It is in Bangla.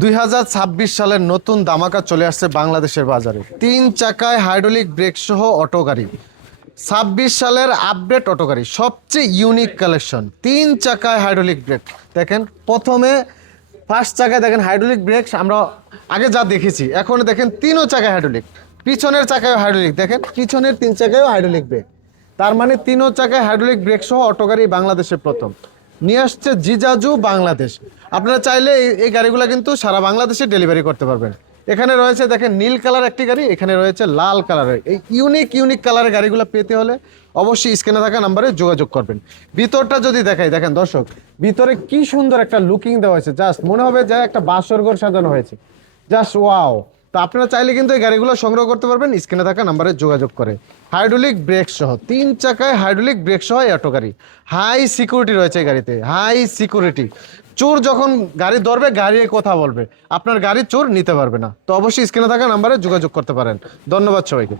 2026 সালের নতুন দামাকা চলে আসছে বাংলাদেশের বাজারে। 3 চাকায় হাইড্রোলিক ব্রেক সহ অটো গাড়ি, 26 সালের আপডেট অটো গাড়ি, সবচেয়ে ইউনিক কালেকশন। 3 চাকায় হাইড্রোলিক ব্রেক দেখেন। প্রথমে ফার্স্ট চাকায় দেখেন হাইড্রোলিক ব্রেক, আমরা আগে যা দেখেছি, এখন দেখেন 3ও চাকায় হাইড্রোলিক। পিছনের চাকায় হাইড্রোলিক দেখেন, পিছনের 3 চাকায়ও হাইড্রোলিক ব্রেক। তার মানে 3ও চাকায় হাইড্রোলিক ব্রেক সহ অটো গাড়ি বাংলাদেশে প্রথম নিয়ে আসছে জিজাজু বাংলাদেশ। আপনারা চাইলে এই গাড়িগুলো কিন্তু সারা বাংলাদেশে ডেলিভারি করতে পারবেন। এখানে রয়েছে দেখেন নীল কালার একটি গাড়ি, এখানে রয়েছে লাল কালারের। এই ইউনিক কালারের গাড়িগুলো পেতে হলে অবশ্যই স্ক্রিনে থাকা নাম্বারে যোগাযোগ করবেন। ভিতরটা যদি দেখাই, দেখেন দর্শক, ভিতরে কি সুন্দর একটা লুকিং দেওয়া হয়েছে, জাস্ট মনে হবে যে একটা বাসর ঘর সাজানো হয়েছে, জাস্ট ওয়াও। তো আপনারা চাইলে কিন্তু এই গাড়িগুলো সংগ্রহ করতে পারবেন স্ক্রিনে থাকা নাম্বারে যোগাযোগ করে। হাইড্রোলিক ব্রেক সহ 3 চাকায় হাইড্রোলিক ব্রেক সহ এই অটো গাড়ি, হাই সিকিউরিটি রয়েছে এই গাড়িতে, হাই সিকিউরিটি। চোর যখন গাড়ি ধরবে, গাড়ি কথা বলবে, আপনার গাড়ি চোর নিতে পারবে না। তো অবশ্যই স্ক্রিনে থাকা নাম্বারে যোগাযোগ করতে পারেন। ধন্যবাদ সবাইকে।